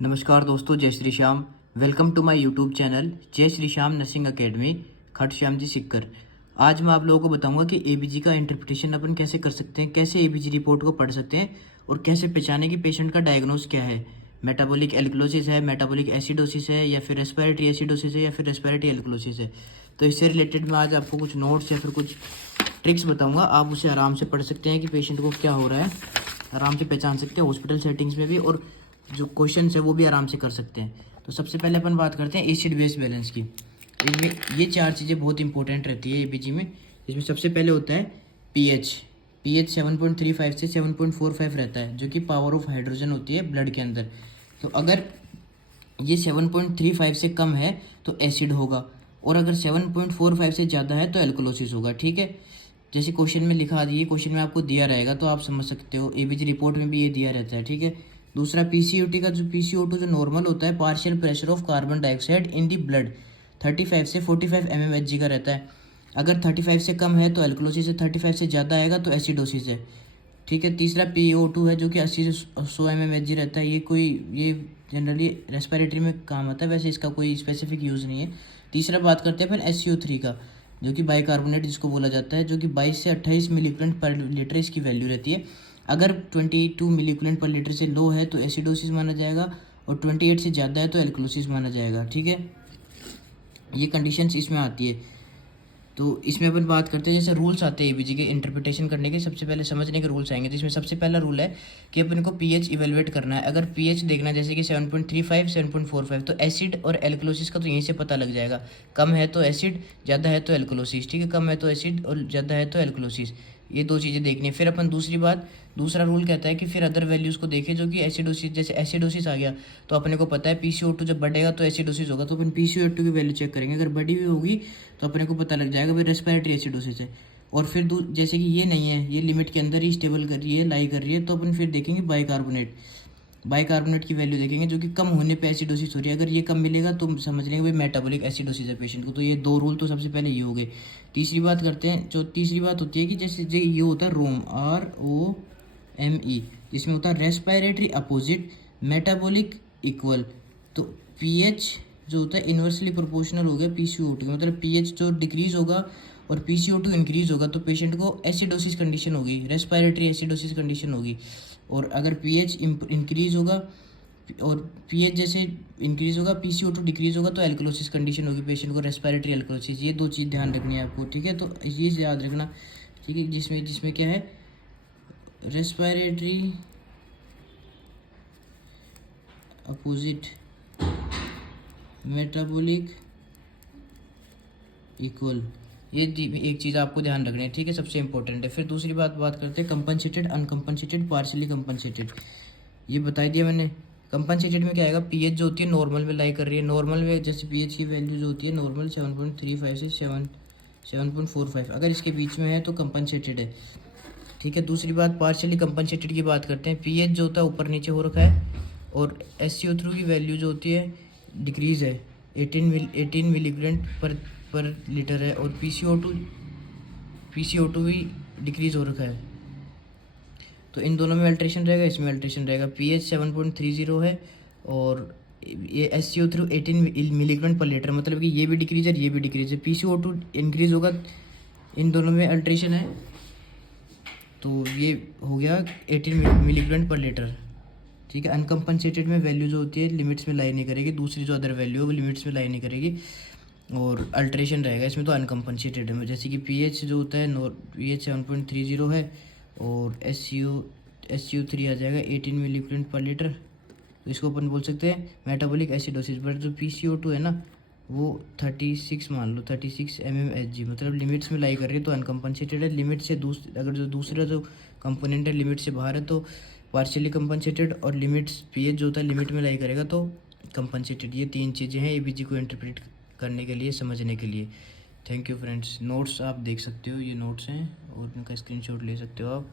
नमस्कार दोस्तों, जय Shri Shyam. Welcome to my YouTube channel जय श्री श्याम नर्सिंग एकेडमी, खट श्याम जी सिक्कर। आज मैं आप लोगों को बताऊंगा कि एबीजी का इंटरप्रिटेशन अपन कैसे कर सकते हैं, कैसे एबीजी रिपोर्ट को पढ़ सकते हैं और कैसे पहचाने कि पेशेंट का डायग्नोज क्या है। मेटाबॉलिक एल्कलोसिस है, मेटाबॉलिक एसिडोसिस है, या फिर रेस्पिरेटरी एसिडोसिस है, या फिर रेस्पिरेटरी एल्कलोसिस है। तो इससे रिलेटेड मैं आज आपको कुछ नोट्स या फिर कुछ ट्रिक्स बताऊँगा। आप उसे आराम से पढ़ सकते हैं कि पेशेंट को क्या हो रहा है, आराम से पहचान सकते हैं हॉस्पिटल सेटिंग्स में भी, और जो क्वेश्चन है वो भी आराम से कर सकते हैं। तो सबसे पहले अपन बात करते हैं एसिड बेस बैलेंस की। इनमें ये चार चीज़ें बहुत इंपॉर्टेंट रहती है एबीजी में। इसमें सबसे पहले होता है पीएच। पीएच 7.35 से 7.45 रहता है, जो कि पावर ऑफ हाइड्रोजन होती है ब्लड के अंदर। तो अगर ये 7.35 से कम है तो एसिड होगा, और अगर 7.45 से ज़्यादा है तो एल्कोलोसिस होगा। ठीक है, जैसे क्वेश्चन में लिखा दिए, क्वेश्चन में आपको दिया रहेगा तो आप समझ सकते हो। एबीजी रिपोर्ट में भी ये दिया रहता है। ठीक है, दूसरा पीसीओटी का, जो पीसीओ2 जो नॉर्मल होता है, partial pressure of carbon dioxide in the blood, 35 से 45 mmHg का रहता है। अगर 35 से कम है तो एल्कोलोसिस है, 35 से ज़्यादा आएगा तो एसिडोसिस है। ठीक है, तीसरा PO2 है, जो कि 80 से 100 mmHg रहता है। ये जनरली रेस्पिरेटरी में काम आता है, वैसे इसका कोई स्पेसिफिक यूज़ नहीं है। तीसरा बात करते हैं अपन SCO3 का, जो कि बाइकार्बोनेट जिसको बोला जाता है, जो कि 22 से 28 मिलीग्राम पर लीटर इसकी वैल्यू रहती है। अगर 22 मिलीग्राम पर लीटर से लो है तो एसिडोसिस माना जाएगा, और 28 से ज़्यादा है तो एल्कोलोसिस माना जाएगा। ठीक है, ये कंडीशंस इसमें आती है। तो इसमें अपन बात करते हैं, जैसे रूल्स आते हैं एबीजी के इंटरप्रिटेशन करने के। सबसे पहले समझने के रूल्स आएंगे। तो इसमें सबसे पहला रूल है कि अपन को पीएच इवेलुएट करना है। अगर पीएच देखना जैसे कि 7.35 7.45, तो एसिड और एल्कलोसिस का तो यहीं से पता लग जाएगा। कम है तो एसिड, ज़्यादा है तो एल्कलोसिस। ठीक है, कम है तो एसिड और ज़्यादा है तो एल्कलोसिस। ये दो चीज़ें देखनी है। फिर अपन दूसरा रूल कहता है कि फिर अदर वैल्यूज़ को देखें, जो कि एसिडोसिस, जैसे एसिडोसिस आ गया तो अपने को पता है PCO2 जब बढ़ेगा तो एसिडोसिस होगा, तो अपन PCO2 की वैल्यू चेक करेंगे। अगर बढ़ी हुई होगी तो अपने को पता लग जाएगा भाई रेस्पिरेटरी एसिडोसिस है। और फिर जैसे कि ये नहीं है, ये लिमिट के अंदर ही स्टेबल कर रही है, लाई कर रही है, तो अपन फिर देखेंगे बाइकार्बोनेट की वैल्यू देखेंगे, जो कि कम होने पे एसिडोसिस हो रही है। अगर ये कम मिलेगा तो समझ लेंगे भाई मेटाबॉलिक एसिडोसिस है पेशेंट को। तो ये दो रूल तो सबसे पहले ये हो गए। तीसरी बात करते हैं, जो तीसरी बात होती है कि जैसे ये होता है रोम, ROME, जिसमें होता है रेस्पिरेटरी अपोजिट, मेटाबॉलिक इक्वल। तो पीएच जो होता है इन्वर्सली प्रोपोर्शनल हो गया PCO2, मतलब पीएच जो डिक्रीज होगा और PCO2 इंक्रीज होगा तो पेशेंट को एसिडोसिस कंडीशन होगी, रेस्पिरेटरी एसिडोसिस कंडीशन होगी। और अगर पीएच इंक्रीज होगा और पीएच जैसे इंक्रीज होगा, PCO2 डिक्रीज होगा, तो एल्कलोसिस कंडीशन होगी, पेशेंट को रेस्पिरेटरी एल्कलोसिस। ये दो चीज़ ध्यान रखनी है आपको। ठीक है, तो ये याद रखना। ठीक है, जिसमें क्या है, रेस्पिरेटरी अपोजिट, मेटाबॉलिक इक्वल, ये एक चीज़ आपको ध्यान रखनी है। ठीक है, सबसे इंपॉर्टेंट है। फिर दूसरी बात करते हैं कंपनसेटेड, अनकम्पनसेटेड, पार्शियली कंपनसेटेड। ये बता दिया मैंने। कंपनसेटेड में क्या आएगा, पीएच जो होती है नॉर्मल में लाई कर रही है। नॉर्मल में जैसे पीएच की वैल्यू जो होती है नॉर्मल 7.35 से 7.45, अगर इसके बीच में है तो कंपनसेटेड है। ठीक है, दूसरी बात पार्शियली कंपनसेटेड की बात करते हैं। पीएच जो होता है ऊपर नीचे हो रखा है, और SCO3 की वैल्यू जो होती है डिक्रीज़ है, 18 मिलीग्राम पर लीटर है, और PCO2 भी डिक्रीज़ हो रखा है। तो इन दोनों में अल्ट्रेशन रहेगा, इसमें अल्ट्रेशन रहेगा। पीएच 7.30 है, और ये SCO3 18 मिलीग्राम पर लीटर, मतलब कि ये भी डिक्रीज है, ये भी डिक्रीज है। PCO2 इंक्रीज होगा, इन दोनों में अल्ट्रेशन है, तो ये हो गया 18 मिलीग्राम पर लीटर। ठीक है, अनकम्पनसेटेड में वैल्यू जो होती है लिमिट्स में लाई नहीं करेगी, दूसरी जो अदर वैल्यू है वो लिमिट्स में लाई नहीं करेगी, और अल्ट्रेशन रहेगा इसमें। तो अनकम्पनसेटेड है, जैसे कि पीएच जो होता है पीएच 7.30 है, और SCO3 आ जाएगा 18 मिलीग्राम पर लीटर, तो इसको अपन बोल सकते हैं मेटाबॉलिक एसिडोसिस। बट जो PCO2 है ना, वो 36 मान लो, 36 mmHg, मतलब लिमिट्स में लाई कर रही है, तो अनकम्पनसेटेड है। लिमिट से अगर जो दूसरा जो कंपोनेंट है लिमिट से बाहर है तो पार्शियली कंपनसेटेड, और लिमिट्स पीएच जो होता है लिमिट में लाई करेगा तो कंपनसेटेड। ये तीन चीज़ें हैं एबीजी को इंटरप्रेट करने के लिए, समझने के लिए। Thank you friends. नोट्स आप देख सकते हो, ये नोट्स हैं और इनका स्क्रीनशॉट ले सकते हो आप।